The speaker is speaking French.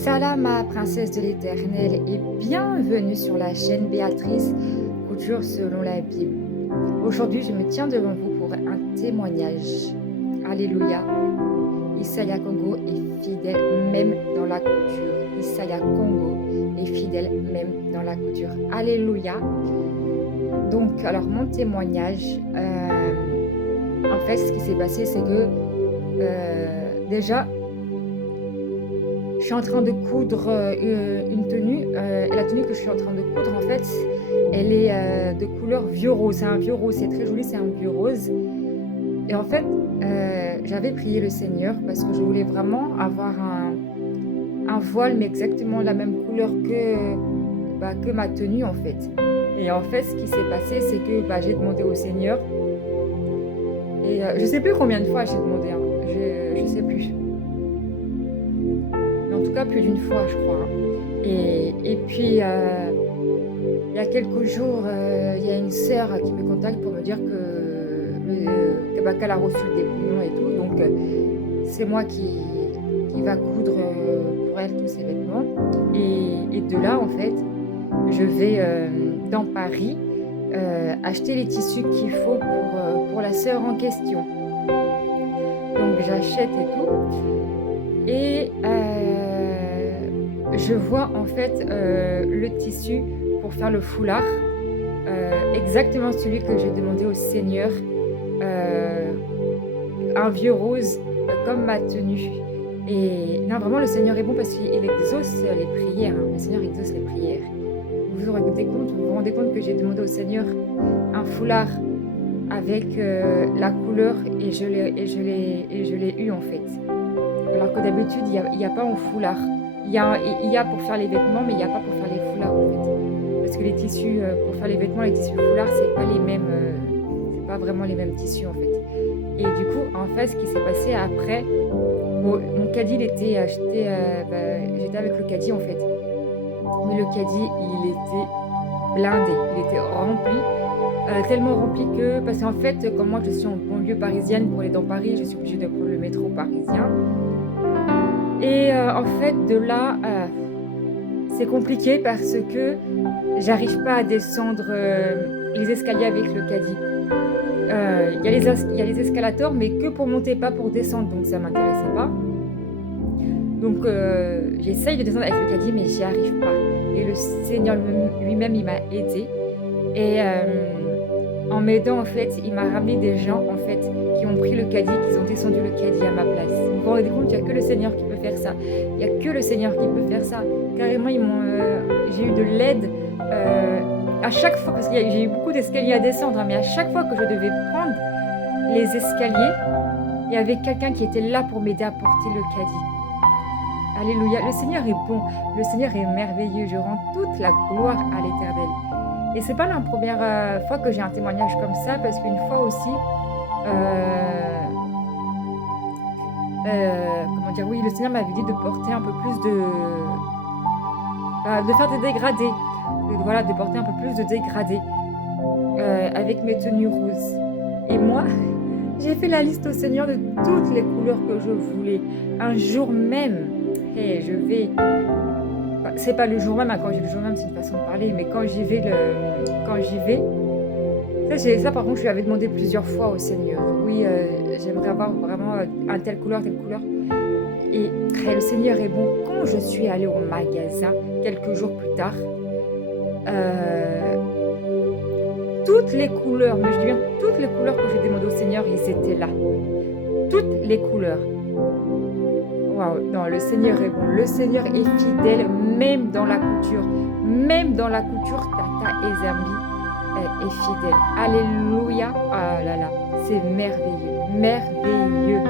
Salam ma princesse de l'Éternel et bienvenue sur la chaîne Béatrice Couture selon la Bible. Aujourd'hui, je me tiens devant vous pour un témoignage. Alléluia. Isaiah Congo est fidèle même dans la couture. Isaiah Congo est fidèle même dans la couture. Alléluia. Donc, alors mon témoignage, en fait, ce qui s'est passé, c'est que déjà, je suis en train de coudre une tenue. Et la tenue que je suis en train de coudre, en fait, elle est de couleur vieux rose. C'est un vieux rose, c'est très joli, c'est un vieux rose. Et en fait, j'avais prié le Seigneur parce que je voulais vraiment avoir un voile, mais exactement la même couleur que ma tenue, en fait. Et en fait, ce qui s'est passé, c'est que j'ai demandé au Seigneur. Et je ne sais plus combien de fois j'ai demandé. Je ne sais plus. En tout cas plus d'une fois, je crois. Et puis, il y a quelques jours, il y a une sœur qui me contacte pour me dire qu'elle a reçu le dépouillement et tout. Donc, c'est moi qui va coudre pour elle tous ses vêtements. Et de là, en fait, je vais dans Paris acheter les tissus qu'il faut pour la sœur en question. Donc, j'achète et tout. Et je vois en fait le tissu pour faire le foulard, exactement celui que j'ai demandé au Seigneur, un vieux rose comme ma tenue. Et non, vraiment le Seigneur est bon parce qu'il exauce les prières, hein. Le Seigneur exauce les prières. Vous vous rendez compte que j'ai demandé au Seigneur un foulard avec la couleur et je l'ai eu en fait. Alors que d'habitude, il n'y a pas en foulard. Il y a pour faire les vêtements, mais il n'y a pas pour faire les foulards, en fait. Parce que les tissus, pour faire les vêtements, les tissus foulards, c'est pas les mêmes, c'est pas vraiment les mêmes tissus, en fait. Et du coup, en fait, ce qui s'est passé après, mon caddie, il était acheté, j'étais avec le caddie, en fait. Mais le caddie, il était blindé, il était rempli. Tellement rempli que, parce qu'en fait, comme moi je suis en banlieue parisienne, pour aller dans Paris, je suis obligée de prendre le métro parisien. Et en fait, de là, c'est compliqué parce que j'arrive pas à descendre les escaliers avec le caddie. Il y a les escalators, mais que pour monter, pas pour descendre, donc ça m'intéressait pas. Donc j'essaye de descendre avec le caddie, mais j'y arrive pas. Et le Seigneur lui-même, il m'a aidée. Et en m'aidant, en fait, il m'a ramené des gens, en fait, qui ont pris le caddie, qui ont descendu le caddie à ma place. Vous vous rendez compte, il n'y a que le Seigneur qui peut faire ça. Il n'y a que le Seigneur qui peut faire ça. Carrément, j'ai eu de l'aide à chaque fois, parce que j'ai eu beaucoup d'escaliers à descendre, hein, mais à chaque fois que je devais prendre les escaliers, il y avait quelqu'un qui était là pour m'aider à porter le caddie. Alléluia. Le Seigneur est bon. Le Seigneur est merveilleux. Je rends toute la gloire à l'Éternel. Et c'est pas la première fois que j'ai un témoignage comme ça, parce qu'une fois aussi, oui, le Seigneur m'avait dit de porter un peu plus de faire des dégradés, de porter un peu plus de dégradés avec mes tenues roses. Et moi, j'ai fait la liste au Seigneur de toutes les couleurs que je voulais. Un jour même, c'est pas le jour même, hein, quand j'ai le jour même, c'est une façon de parler, mais quand j'y vais, ça par contre, je lui avais demandé plusieurs fois au Seigneur. Oui, j'aimerais avoir vraiment telle couleur. Et le Seigneur est bon. Quand je suis allée au magasin, quelques jours plus tard, toutes les couleurs, mais je dis bien toutes les couleurs que j'ai demandé au Seigneur, ils étaient là. Toutes les couleurs. Waouh, non, le Seigneur est bon. Le Seigneur est fidèle, même dans la couture. Même dans la couture, Tata Ezambi est fidèle. Alléluia. Ah là là, c'est merveilleux. Merveilleux.